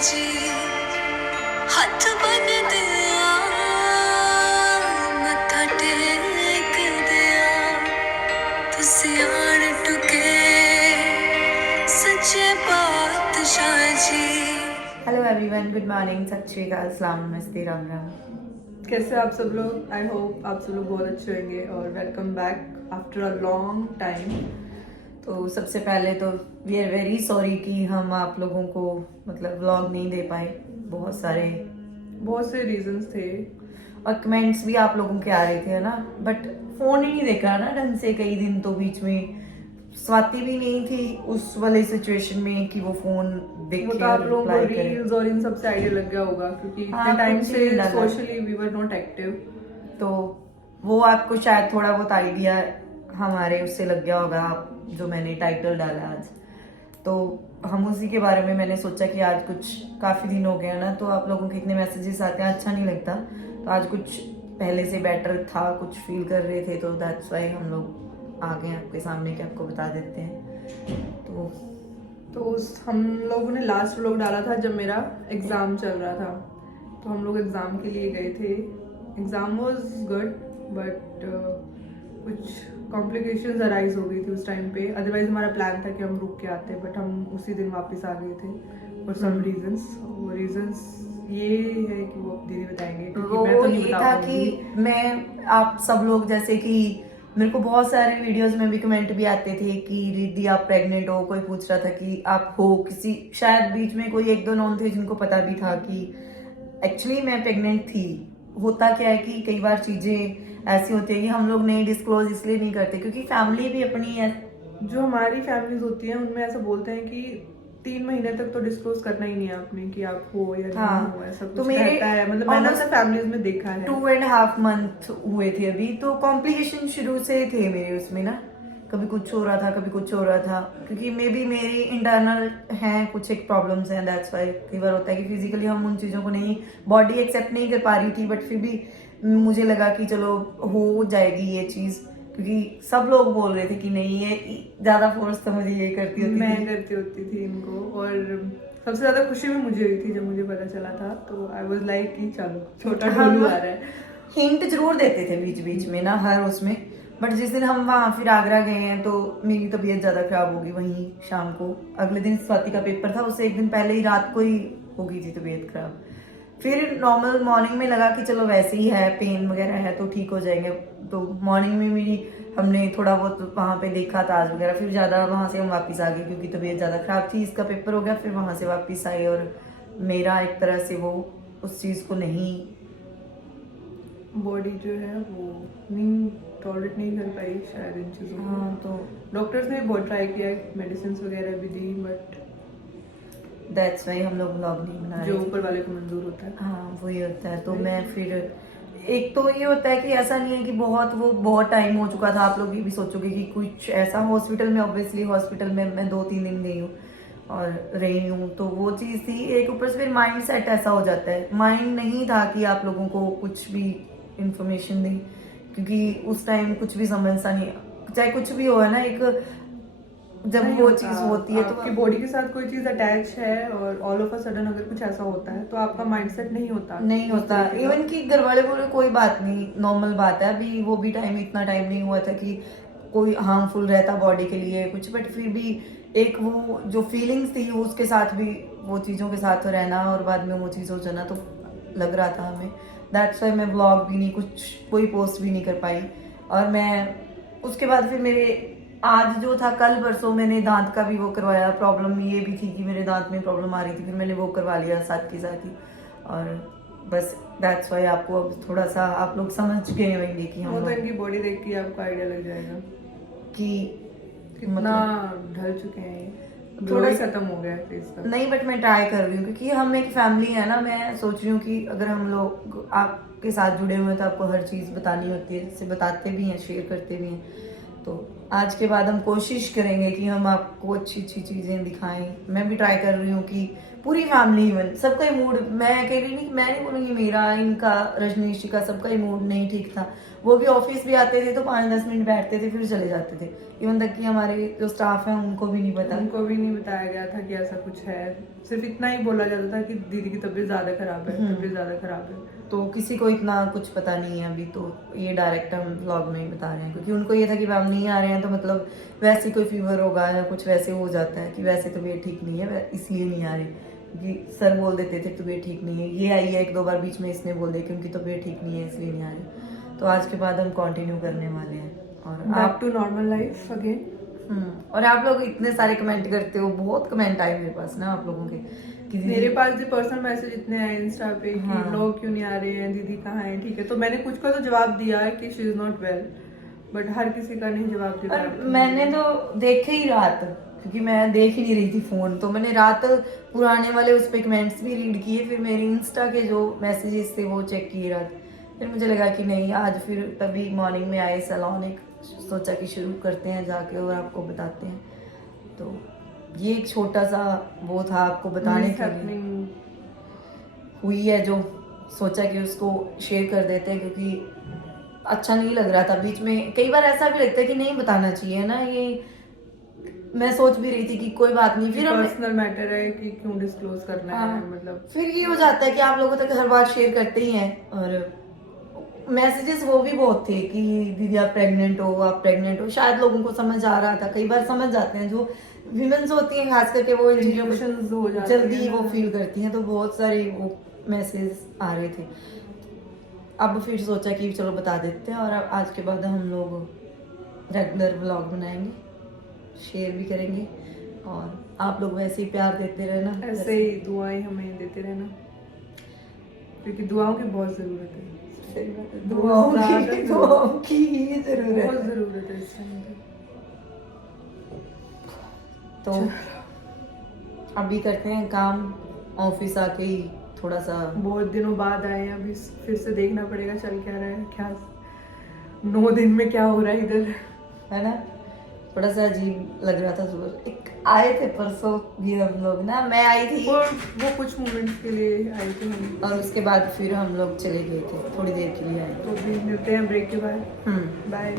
जी हथ बन दिया मत्था टेक दिया तुसी आन टुके सच्चे पातशाह जी। हेलो एवरीवन, गुड मॉर्निंग, सत श्री अकाल, सलाम, नमस्ते, राम राम। कैसे आप सब लोग? आई होप आप सब लोग बहुत अच्छे होंगे और welcome back after a long time. तो सबसे पहले तो वी आर वेरी सॉरी कि हम आप लोगों को मतलब व्लॉग नहीं दे पाए। बहुत से रीजंस थे और कमेंट्स भी आप लोगों के आ रहे थे, है ना, बट फोन ही नहीं देखा ना ढंग से कई दिन। तो बीच में स्वाति भी नहीं थी उस वाले सिचुएशन में कि वो फोन देखे वो तो आप और लोगों को रिप्लाई करे। रील्स और इन सब से आइडिया लग गया होगा क्योंकि इतने हाँ, टाइम कुछ से नहीं डाला। Socially we were not active. तो वो आपको शायद थोड़ा बहुत आइडिया हमारे उससे लग गया होगा, जो मैंने टाइटल डाला आज। तो हम उसी के बारे में मैंने सोचा कि आज कुछ काफ़ी दिन हो गया ना, तो आप लोगों के इतने मैसेजेस आते हैं, अच्छा नहीं लगता। तो आज कुछ पहले से बेटर था, कुछ फील कर रहे थे, तो दैट्स वाई हम लोग आ गए आपके सामने कि आपको बता देते हैं। तो हम लोगों ने लास्ट व्लॉग डाला था जब मेरा एग्ज़ाम चल रहा था। तो हम लोग एग्ज़ाम के लिए गए थे। एग्ज़ाम वाज गुड बट कुछ कॉम्प्लिकेशंस अराइज हो गई थी उस टाइम पे। अदरवाइज हमारा प्लान था कि हम रुक के आते, बट हम उसी दिन वापस आ गए थे फॉर सम रीजंस। वो रीजंस ये है कि वो दीदी बताएंगे क्योंकि वो मैं तो नहीं ये बता था पाऊंगी। कि मैं आप सब लोग जैसे कि मेरे को बहुत सारे वीडियोस में भी कमेंट भी आते थे कि रिद्धि आप प्रेग्नेंट हो, कोई पूछ रहा था कि आप हो, किसी शायद बीच में कोई एक दो नॉन थे जिनको पता भी था कि एक्चुअली मैं प्रेग्नेंट थी। होता क्या है कि कई बार चीजें ऐसी होती है कि हम लोग नहीं डिस्क्लोज इसलिए नहीं करते क्योंकि फैमिली भी अपनी है। जो हमारी फैमिलीज होती हैं उनमें ऐसा बोलते हैं कि 3 महीने तक तो डिस्क्लोज करना ही नहीं है आपने कि आप हो या हाँ, नहीं हो, ऐसा तो कुछ मेरे रहता है। मतलब मैंने अपने almost फैमिलीज में देखा है। 2.5 मंथ हुए थे अभी, तो कॉम्प्लिकेशन शुरू से थे मेरे उसमें ना। कभी कुछ हो रहा था, कभी कुछ हो रहा था, क्योंकि मे बी मेरी इंटरनल हैं कुछ एक प्रॉब्लम्स हैं, दैट्स वाई। कई बार होता है कि फिजिकली हम उन चीज़ों को नहीं, बॉडी एक्सेप्ट नहीं कर पा रही थी, बट फिर भी मुझे लगा कि चलो हो जाएगी ये चीज़, क्योंकि सब लोग बोल रहे थे कि नहीं ये ज़्यादा फोर्स तो मुझे ये करती होती मैं थी। करती होती थी इनको। और सबसे ज्यादा खुशी भी मुझे हुई थी जब मुझे पता चला था। तो आई वाज लाइक कि चलो छोटा ढोलू आ रहा है। हिंट जरूर देते थे बीच बीच में ना हर उसमें, बट जिस दिन हम वहाँ फिर आगरा गए हैं तो मेरी तबीयत ज़्यादा खराब हो गई वहीं शाम को। अगले दिन स्वाति का पेपर था, उससे एक दिन पहले ही रात को ही हो गई थी तबीयत खराब। फिर नॉर्मल मॉर्निंग में लगा कि चलो वैसे ही है, पेन वगैरह है तो ठीक हो जाएंगे। तो मॉर्निंग में मेरी हमने थोड़ा बहुत वहाँ पे देखा ताज वगैरह, फिर ज़्यादा वहाँ से हम वापस आ गए क्योंकि तबीयत ज़्यादा खराब थी। इसका पेपर हो गया, फिर वहाँ से वापस आए और मेरा एक तरह से वो उस चीज़ को नहीं, बॉडी जो है वो नहीं टॉलरेट नहीं कर पाई शायद इन चीज़ों को। हाँ, तो डॉक्टर्स ने बहुत ट्राई किया, मेडिसिन वगैरह भी दी, बट दैट्स वाई हम लोग व्लॉग नहीं बना जो रहे थे। ऊपर वाले को मंजूर होता है। हाँ, वही होता है। तो मैं फिर एक तो ये होता है कि ऐसा नहीं है कि बहुत टाइम हो चुका था। आप लोग ये भी सोचोगे कि कुछ ऐसा हॉस्पिटल में, ऑब्वियसली हॉस्पिटल में मैं 2-3 दिन गई हूँ और रही हूँ, तो वो चीज़ थी एक। ऊपर से फिर माइंड सेट ऐसा हो जाता है, माइंड नहीं था कि आप लोगों को कुछ भी इंफॉर्मेशन दें, क्योंकि उस टाइम कुछ भी समझता नहीं, चाहे कुछ भी हो, है ना। एक जब नहीं वो होता। चीज़ होती है तो आपकी बॉडी के साथ कोई चीज अटैच है और ऑल ऑफ अ सडन अगर कुछ ऐसा होता है तो आपका माइंडसेट नहीं होता। नहीं होता। इवन कि घर वाले बोले कोई बात नहीं, नॉर्मल बात है, अभी वो भी टाइम, इतना टाइम नहीं हुआ था कि कोई हार्मफुल रहता बॉडी के लिए कुछ, बट फिर भी एक वो जो फीलिंग्स थी वो उसके साथ भी, वो चीज़ों के साथ रहना और बाद में वो चीज़ हो जाना, तो लग रहा था हमें। दैट्स वाई मैं व्लॉग भी नहीं, कुछ कोई पोस्ट भी नहीं कर पाई। और मैं उसके बाद फिर मेरे आज जो था, कल परसों मैंने दांत का भी वो करवाया। प्रॉब्लम ये भी थी कि मेरे दांत में प्रॉब्लम आ रही थी, फिर मैंने वो करवा लिया साथ के साथ ही। और बस दैट्स वाई आपको अब थोड़ा सा आप लोग समझ गए होंगे कि हम वो तो लोग इनकी बॉडी देख के आपको आइडिया लग जाएगा कि कितना ढल चुके हैं ये। थोड़ा थोड़ा सा- खत्म हो गया है फेस का। नहीं, बट मैं ट्राई कर रही हूँ क्योंकि हम एक फैमिली है ना। मैं सोच रही हूँ कि अगर हम लोग आपके साथ जुड़े हुए हैं तो आपको हर चीज़ बतानी होती है, जैसे बताते भी हैं, शेयर करते भी हैं। तो आज के बाद हम कोशिश करेंगे कि हम आपको अच्छी अच्छी चीज़ें दिखाएं। मैं भी ट्राई कर रही हूँ कि पूरी फैमिली, इवन सबका ही मूड, मैं कह रही नहीं, मैं नहीं बोलूँगी मेरा, इनका, रजनीश जी का, सबका ही मूड नहीं ठीक था। वो भी ऑफिस भी आते थे तो 5-10 मिनट बैठते थे फिर चले जाते थे। इवन तक कि हमारे जो स्टाफ है उनको भी नहीं पता। उनको भी नहीं बताया गया था कि ऐसा कुछ है, सिर्फ इतना ही बोला जाता था कि दीदी की तबीयत ज़्यादा खराब है, तबीयत ज़्यादा खराब है। तो किसी को इतना कुछ पता नहीं है अभी, तो ये डायरेक्ट हम व्लॉग में ही बता रहे हैं क्योंकि उनको ये था कि हम नहीं आ रहे हैं तो मतलब वैसे कोई फीवर होगा या कुछ वैसे हो जाता है कि वैसे तबीयत ठीक नहीं है इसलिए नहीं आ रही, क्योंकि सर बोल देते थे तबीयत ठीक नहीं है। ये आई है 1-2 बार बीच में, इसने बोल दिया कि उनकी तबीयत ठीक नहीं है इसलिए नहीं आ रही। तो आज के बाद हम कंटिन्यू करने वाले हैं और back to normal life again. और आप लोग इतने सारे कमेंट करते हो, बहुत कमेंट आए मेरे पास ना आप लोगों के कि मेरे पास भी पर्सनल मैसेज इतने आए इंस्टा पे कि हाँ। लोग क्यों नहीं आ रहे हैं, दीदी कहाँ है, ठीक है। तो मैंने कुछ का तो जवाब दिया है कि she is not well, but हर किसी का नहीं जवाब दे और पाया। मैंने तो देखे ही रात, क्योंकि मैं देख ही नहीं रही थी फोन, तो मैंने रात पुराने वाले उस पे कमेंट्स भी रीड किए, फिर मेरे इंस्टा के जो मैसेजेस थे वो चेक किए रात। फिर मुझे लगा कि नहीं, आज फिर तभी मॉर्निंग में आए सैलून, एक सोचा कि शुरू करते हैं जाके और आपको बताते हैं। तो ये एक छोटा सा वो था आपको बताने के लिए हुई है, जो सोचा कि उसको शेयर कर देते हैं क्योंकि अच्छा नहीं लग रहा था। बीच में कई बार ऐसा भी लगता है कि नहीं बताना चाहिए ना, ये मैं सोच भी रही थी कि कोई बात नहीं, फिर पर्सनल मैटर है कि क्यों डिस्क्लोज करना है, मतलब फिर ये हो जाता है कि आप लोगों तक हर बार शेयर करते ही हैं। और मैसेजेस वो भी बहुत थे कि दीदी आप प्रेग्नेंट हो, आप प्रेग्नेंट हो। शायद लोगों को समझ आ रहा था, कई बार समझ जाते हैं, जो विमेंस होती हैं खास करके वो इन चीज़ों Emotions हो को जाती हैं जल्दी ना। वो फील करती हैं, तो बहुत सारे वो मैसेज आ रहे थे। अब फिर सोचा कि चलो बता देते हैं, और अब आज के बाद हम लोग रेगुलर व्लॉग बनाएंगे, शेयर भी करेंगे, और आप लोग वैसे ही प्यार देते रहना, ऐसे ही दुआएं हमें देते रहना, क्योंकि दुआओं की बहुत जरूरत है। दुआओं की ही जरूरत बहुत है। जरूरत है इस टाइम पे। तो अभी करते हैं काम, ऑफिस आके ही थोड़ा सा बहुत दिनों बाद आए हैं, अभी फिर से देखना पड़ेगा चल क्या रहा है, क्या 9 दिन में क्या हो रहा है इधर, है ना। थोड़ा सा अजीब लग रहा था सुबह। एक आए थे परसों भी हम लोग ना, मैं आई थी वो कुछ मोमेंट्स के लिए आए थे हम, और उसके बाद फिर हम लोग चले गए थे, थोड़ी देर के लिए आए। तो भी मिलते हैं ब्रेक के बाद। हम्म। बाय।